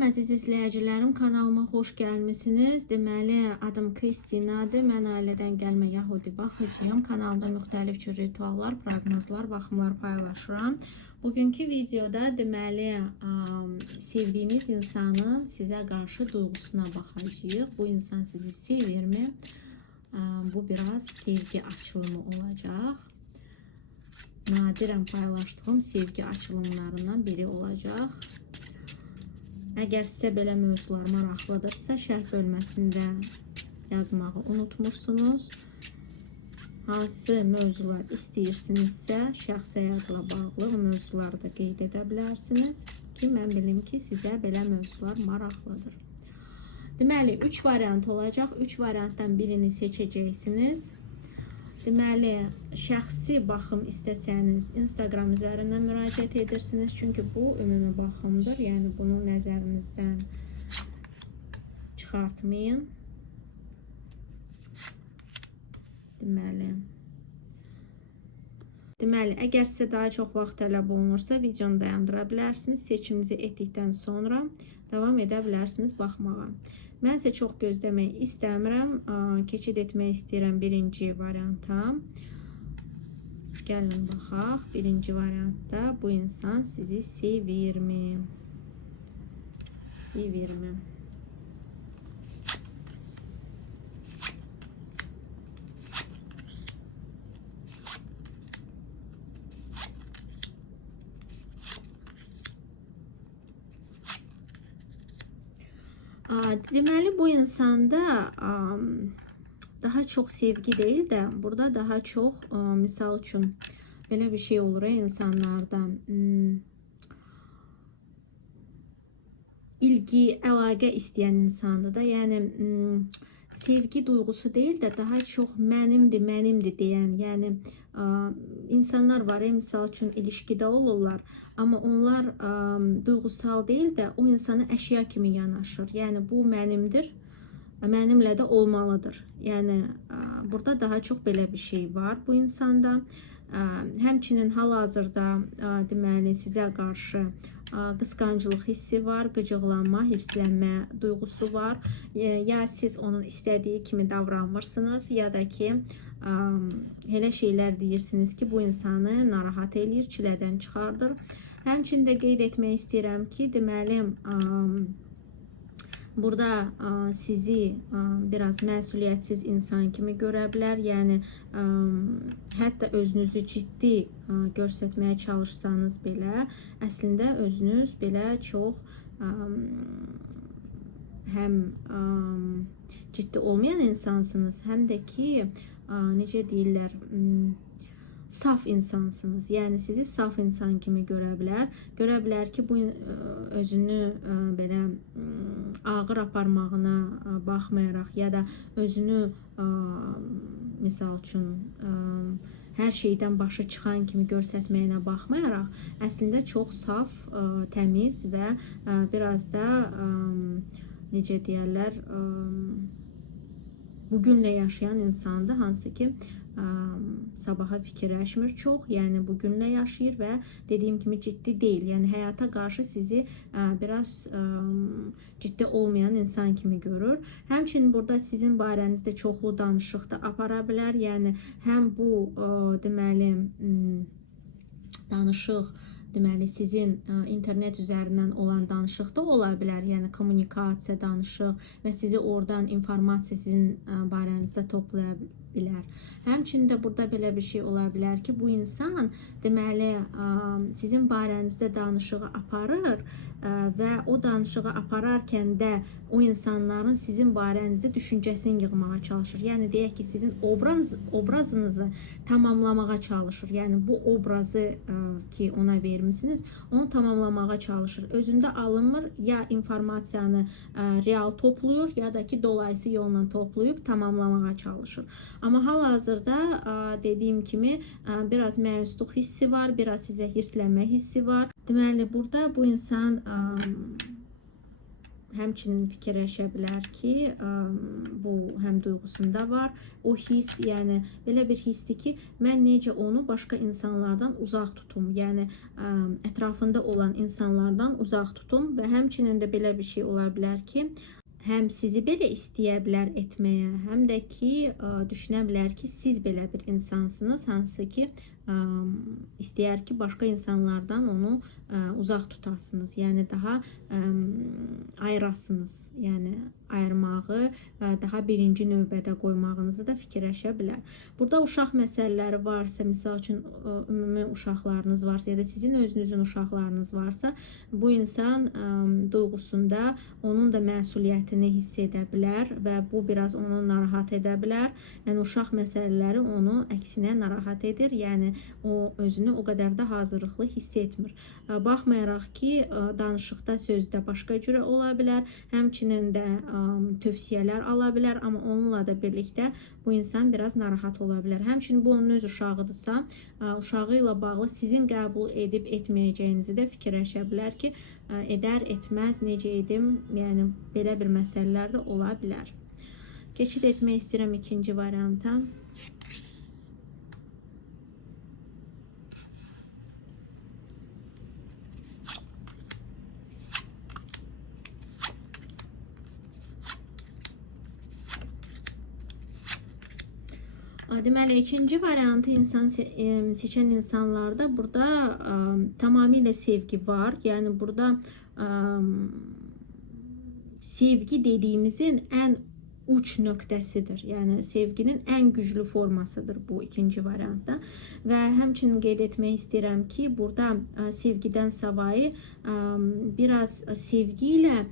Əziz izləyicilərim, kanalıma xoş gəlmisiniz. Deməli, adım Kristinadır. Mən ailədən gəlmə Yahudi baxıcıyım. Kanalımda müxtəlif cür rituallar, proqnozlar, baxımlar paylaşıram. Bugünkü videoda deməli, sevdiyiniz insanın sizə qarşı duyğusuna baxacağıq. Bu insan sizi sevirmi? Bu biraz sevgi açılımı olacaq. Nadirən paylaşdığım sevgi açılımlarından biri olacaq. Əgər sizə belə mövzular maraqlıdırsa, şərh bölməsində yazmağı unutmursunuz. Hansı mövzular istəyirsinizsə, şəxsi həyatla bağlı o mövzuları da qeyd edə bilərsiniz ki, mən bilim ki, sizə belə mövzular maraqlıdır. Deməli, 3 variant olacaq. 3 variantdan birini seçəcəksiniz. Deməli, şəxsi baxım istəsəniz Instagram üzərindən müraciət edirsiniz. Çünki bu ümumi baxımdır. Yəni, bunu nəzərinizdən çıxartmayın. Deməli, əgər sizə daha çox vaxt tələb olunursa, videonu dayandıra bilərsiniz. Seçiminizi etdikdən sonra davam edə bilərsiniz baxmağa. Mən isə çox gözləmək istəmirəm. Keçid etmək istəyirəm birinci varianta. Gəlin baxaq. Birinci variantda bu insan sizi sevirmi? Sevirmi? Deməli, bu insanda daha çox sevgi deyil də, burada daha çox, misal üçün, belə bir şey olur insanlarda. İlgi, əlaqə istəyən insandır da, yəni sevgi duyğusu deyil də, daha çox mənimdir deyən, yəni insanlar var, misal üçün ilişkidə olurlar, amma onlar duyğusal deyil də, o insana əşya kimi yanaşır. Yəni bu mənimdir, mənimlə də olmalıdır. Yəni burada daha çox belə bir şey var bu insanda. Həmçinin hal-hazırda deməli sizə qarşı qısqanclıq hissi var, qıcıqlanma, hirslənmə duyğusu var. Ya siz onun istədiyi kimi davranmırsınız, ya da ki elə şeylər deyirsiniz ki, bu insanı narahat eləyir, çilədən çıxardır. Həmçində qeyd etmək istəyirəm ki, deməli, burada sizi biraz məsuliyyətsiz insan kimi görə bilər. Yəni, hətta özünüzü ciddi göstərməyə çalışsanız belə, əslində özünüz belə çox həm ciddi olmayan insansınız, həm də ki, necə deyirlər, saf insansınız. Yəni sizi saf insan kimi görə bilər. Görə bilər ki, bu özünü belə ağır aparmağına baxmayaraq, ya da özünü misal üçün hər şeydən başı çıxan kimi göstərməyinə baxmayaraq, əslində çox saf, təmiz və biraz da necə deyirlər, bugünlə yaşayan insandır, hansı ki sabaha fikirləşmir çox, yəni bugünlə yaşayır və dediyim kimi ciddi deyil. Yəni həyata qarşı sizi biraz ciddi olmayan insan kimi görür. Həmçinin burada sizin barənizdə çoxlu danışıq da apara bilər. Yəni həm bu deməli danışıq, deməli sizin internet üzərindən olan danışıq da ola bilər. Yəni kommunikasiya, danışıq və sizi oradan informasiya sizin barənizdə toplaya bilər. Həmçində burada belə bir şey ola bilər ki, bu insan deməli sizin barənizdə danışığı aparır və o danışığı apararkən də o insanların sizin barənizdə düşüncəsini yığmağa çalışır. Yəni deyək ki, sizin obrazınızı tamamlamağa çalışır. Yəni bu obrazı ki ona vermisiniz, onu tamamlamağa çalışır. Özündə alınmır, ya informasiyanı real toplayır, ya da ki dolayısı yolla toplayıb tamamlamağa çalışır. Amma hal-hazırda dediyim kimi biraz məyusluq hissi var, biraz sizə hirslənmə hissi var. Deməli, burada bu insan həmçinin fikirləşə bilər ki, bu həm duyğusunda var. O hiss, yəni belə bir hissdir ki, mən necə onu başqa insanlardan uzaq tutum, yəni ətrafında olan insanlardan uzaq tutum və həmçinin də belə bir şey ola bilər ki, həm sizi belə istəyə bilər etməyə, həm də ki, düşünə bilər ki, siz belə bir insansınız, hansı ki, istəyər ki, başqa insanlardan onu uzaq tutasınız, yəni daha ayırasınız, yəni ayırmağı daha birinci növbədə qoymağınızı da fikirləşə bilər. Burada uşaq məsələləri varsa, misal üçün ümumi uşaqlarınız varsa ya da sizin özünüzün uşaqlarınız varsa, bu insan duyğusunda onun da məsuliyyətini hiss edə bilər və bu biraz onu narahat edə bilər. Yəni uşaq məsələləri onu əksinə narahat edir, yəni o özünü o qədər də hazırlıqlı hiss etmir. Baxmayaraq ki, danışıqda, sözdə başqa cürə ola bilər, həmçinin də tövsiyələr ala bilər, amma onunla da birlikdə bu insan biraz narahat ola bilər. Həmçinin bu onun öz uşağıdırsa, uşağı ilə bağlı sizin qəbul edib etməyəcəyinizi də fikirləşə bilər ki, edər, etməz, necə edim, yəni belə bir məsələlər də ola bilər. Keçid etmək istəyirəm ikinci varianta. Deməli, ikinci variantı seçən insanlarda burada tamamilə sevgi var. Yəni burada sevgi dediyimizin ən uç nöqtəsidir. Yəni sevginin ən güclü formasıdır bu ikinci variantda. Və həmçinin qeyd etmək istəyirəm ki, burada sevgidən savayı biraz sevgi ilə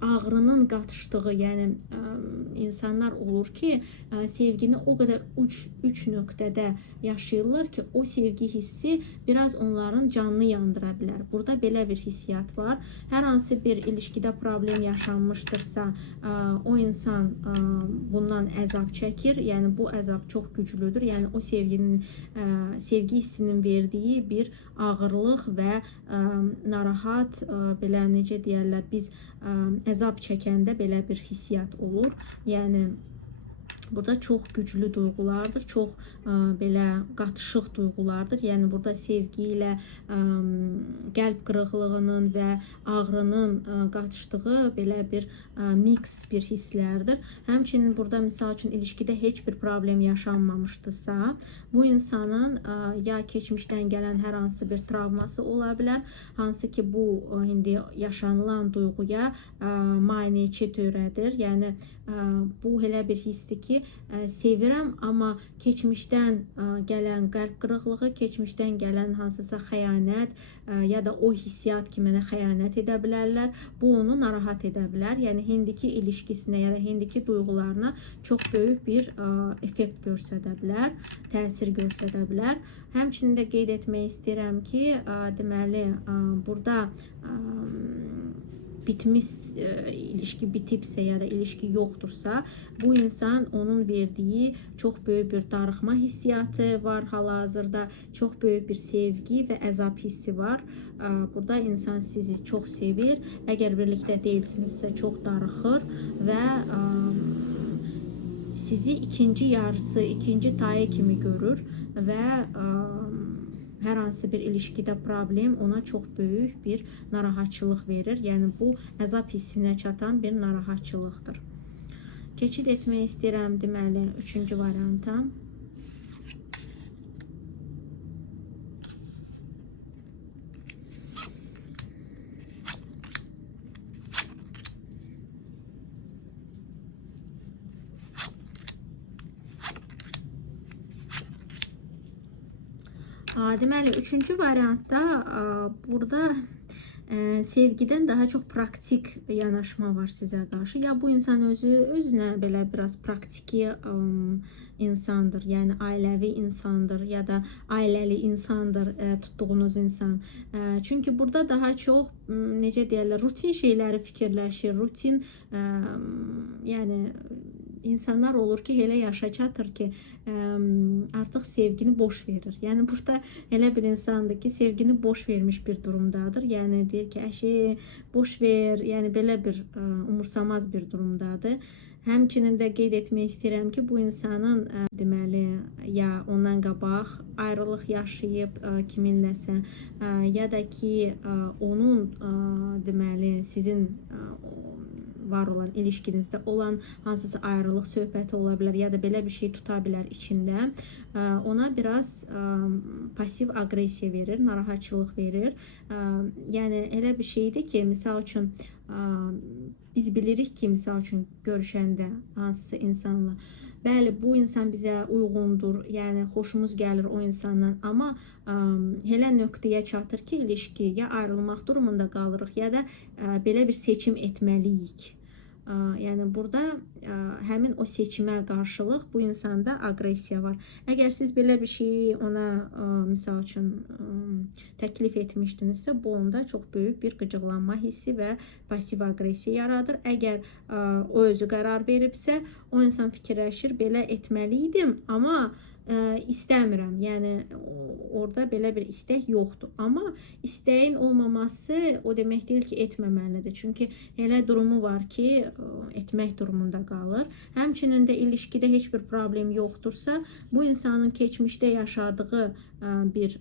ağrının qatışdığı, yəni insanlar olur ki, sevgini o qədər uç nöqtədə yaşayırlar ki, o sevgi hissi biraz onların canını yandıra bilər. Burada belə bir hissiyat var. Hər hansı bir ilişkidə problem yaşanmışdırsa, o insan bundan əzab çəkir. Yəni bu əzab çox güclüdür. Yəni o sevgi hissinin verdiyi bir ağırlıq və narahat, belə necə deyərlər, biz əzab çəkəndə belə bir hissiyat olur. Yəni burada çox güclü duyğulardır, çox belə qatışıq duyğulardır. Yəni burada sevgi ilə qəlb qırıqlığının və ağrının qatışdığı belə bir mix bir hisslərdir. Həmçinin burada misal üçün ilişkidə heç bir problem yaşanmamışdısa, bu insanın ya keçmişdən gələn hər hansı bir travması ola bilər, hansı ki bu indi yaşanılan duyğuya maneçi törədir. Yəni bu elə bir hissdir ki, sevirəm, amma keçmişdən gələn qəlb qırıqlığı, keçmişdən gələn hansısa xəyanət ya da o hissiyat ki, mənə xəyanət edə bilərlər, bu onu narahat edə bilər. Yəni indiki ilişkisinə ya da indiki duyğularına çox böyük bir effekt göstərə bilər, təsir göstərə bilər. Həmçinin də qeyd etmək istəyirəm ki, deməli burada bitmiş ilişki bitibsə ya da ilişki yoxdursa, bu insan onun verdiyi çox böyük bir darıxma hissiyatı var hal-hazırda, çox böyük bir sevgi və əzab hissi var. Burada insan sizi çox sevir, əgər birlikdə deyilsinizsə çox darıxır və sizi ikinci yarısı, ikinci tayı kimi görür və hər hansı bir ilişkidə problem ona çox böyük bir narahatçılıq verir. Yəni bu əzab hissinə çatan bir narahatçılıqdır. Keçid etmək istəyirəm deməli üçüncü varianta. Deməli, üçüncü variantda burada sevgidən daha çox praktik yanaşma var sizə qarşı. Ya bu insan özünə belə biraz praktiki insandır, yəni ailəvi insandır ya da ailəli insandır tutduğunuz insan. Çünki burada daha çox necə deyirlər, rutin şeyləri fikirləşir, rutin yəni insanlar olur ki elə yaşa çatır ki artıq sevgini boş verir. Yəni burada elə bir insandır ki sevgini boş vermiş bir durumdadır. Yəni deyir ki əşi boş ver. Yəni belə bir umursamaz bir durumdadır. Həmçinin də qeyd etmək istəyirəm ki, bu insanın deməli ya ondan qabaq ayrılıq yaşayıb kiminləsə ya da ki onun deməli sizin var olan ilişkinizdə olan hansısa ayrılıq söhbəti ola bilər ya da belə bir şey tuta bilər içində. Ona biraz pasiv agresiya verir, narahatçılıq verir. Yəni elə bir şeydir ki, misal üçün biz bilirik ki, misal üçün görüşəndə hansısa insanla bəli, bu insan bizə uyğundur, yəni xoşumuz gəlir o insandan, amma elə nöqtəyə çatır ki, ilişki ya ayrılmaq durumunda qalırıq, ya da belə bir seçim etməliyik. Yəni burada həmin o seçimə qarşılıq bu insanda agresiya var. Əgər siz belə bir şeyi ona misal üçün təklif etmişdinizsə, bu onda çox böyük bir qıcıqlanma hissi və pasiv agresiya yaradır. Əgər o özü qərar veribsə, o insan fikirləşir, belə etməliydim, amma istəmirəm. Yəni orada belə bir istək yoxdur. Amma istəyin olmaması o demək deyil ki, etməməlidir. Çünki elə durumu var ki, etmək durumunda qalır. Həmçinin də ilişkidə heç bir problem yoxdursa, bu insanın keçmişdə yaşadığı bir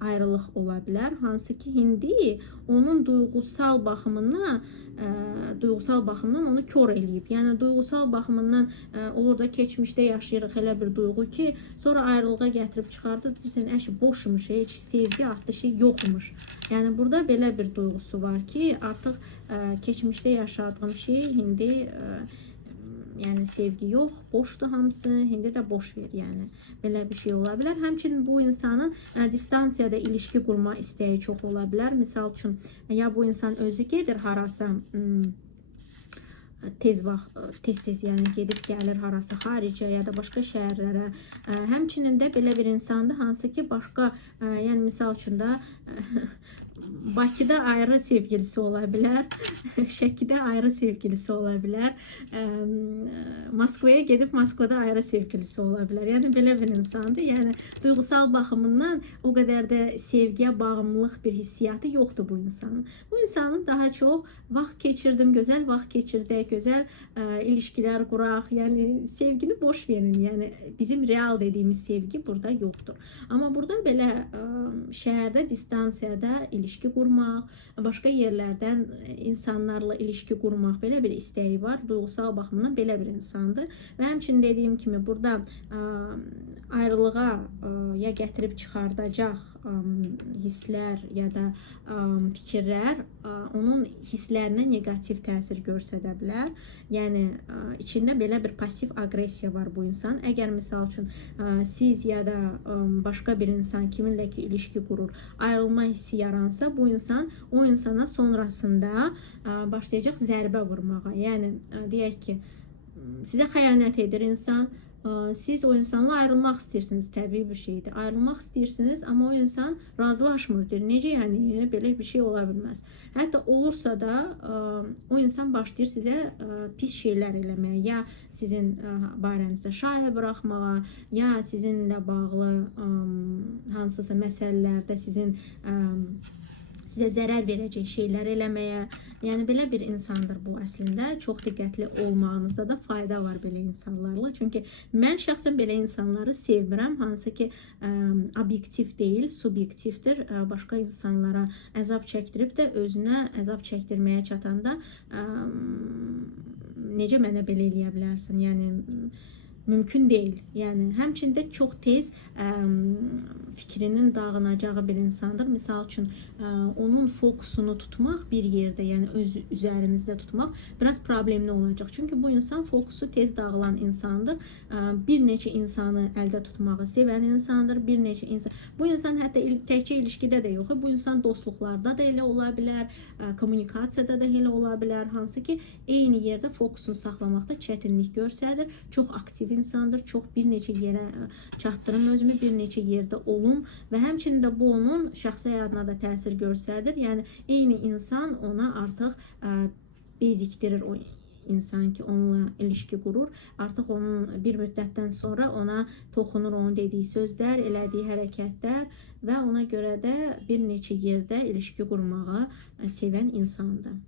ayrılıq ola bilər. Hansı ki, indi onun duyğusal baxımından onu kör eləyib. Yəni duyğusal baxımından olur da keçmişdə yaşayırıq elə bir duyğu ki, sonra ayrılığa gətirib çıxardır, deyirsən, əşi boşmuş, heç sevgi adlı şey yoxmuş. Yəni burada belə bir duyğusu var ki, artıq keçmişdə yaşadığım şey indi yəni sevgi yox, boşdur hamısı, indi də boş ver, yəni belə bir şey ola bilər. Həmçinin bu insanın distansiyada ilişki qurma istəyi çox ola bilər. Misal üçün, ya bu insan özü gedir harasa tez-tez yəni gedib gəlir harasa xaricə ya da başqa şəhərlərə. Həmçinin də belə bir insandır, hansı ki başqa, yəni misal üçün də Bakıda ayrı sevgilisi ola bilər, Şəkidə ayrı sevgilisi ola bilər, Moskvaya gedib Moskvada ayrı sevgilisi ola bilər. Yəni belə bir insandır. Yəni duyğusal baxımından o qədər də sevgiyə bağımlılıq bir hissiyatı yoxdur bu insanın. Bu insanın daha çox vaxt keçirdim, gözəl vaxt keçirdik, gözəl ilişkilər quraq. Yəni sevgini boş verin. Yəni bizim real dediyimiz sevgi burada yoxdur. Amma burada belə şəhərdə distansiyada ilişki qurmaq, başqa yerlərdən insanlarla ilişki qurmaq, belə bir istəyi var. Duyğusal baxımdan belə bir insandır. Və həmçinin dediyim kimi burada ayrılığa ya gətirib çıxardacaq hisslər ya da fikirlər onun hisslərinə negativ təsir göstərə bilər. Yəni içində belə bir pasiv agresiya var bu insan. Əgər misal üçün siz ya da başqa bir insan kiminlə ki ilişki qurur, ayrılma hissi yaransa, bu insan o insana sonrasında başlayacaq zərbə vurmağa. Yəni deyək ki, sizə xəyanət edir insan. Siz o insanla ayrılmaq istəyirsiniz, təbii bir şeydir. Ayrılmaq istəyirsiniz, amma o insan razılaşmır. Necə yəni, belə bir şey ola bilməz. Hətta olursa da o insan başlayır sizə pis şeylər eləməyə, ya sizin barənizdə şayə buraxmağa, ya sizinlə bağlı hansısa məsələlərdə sizə zərər verəcək şeylər eləməyə. Yəni belə bir insandır bu əslində. Çox diqqətli olmağınızda da fayda var belə insanlarla. Çünki mən şəxsən belə insanları sevmirəm. Hansı ki obyektiv deyil, subyektivdir. Başqa insanlara əzab çəkdirib də özünə əzab çəkdirməyə çatanda necə mənə belə eləyə bilərsən? Yəni mümkün deyil. Yəni həmçində çox tez fikrinin dağınacağı bir insandır. Misal üçün onun fokusunu tutmaq bir yerdə, yəni öz üzərinizdə tutmaq biraz problemli olacaq. Çünki bu insan fokusu tez dağılan insandır. Bir neçə insanı əldə tutmağı sevən insandır. Bir neçə insan. Bu insan hətta təkcə ilişkidə də yox, bu insan dostluqlarda da elə ola bilər, kommunikasiyada da elə ola bilər. Hansı ki eyni yerdə fokusunu saxlamaqda çətinlik göstərir. Çox aktiv insandır. Çox bir neçə yerə çatdırım özümü, bir neçə yerdə olum və həmçinin də bu onun şəxsi həyatına da təsir göstərir. Yəni eyni insan ona artıq bezikdirir. insan ki, onunla ilişki qurur. Artıq onun bir müddətdən sonra ona toxunur onun dediyi sözlər, elədiyi hərəkətlər və ona görə də bir neçə yerdə ilişki qurmağı sevən insandır.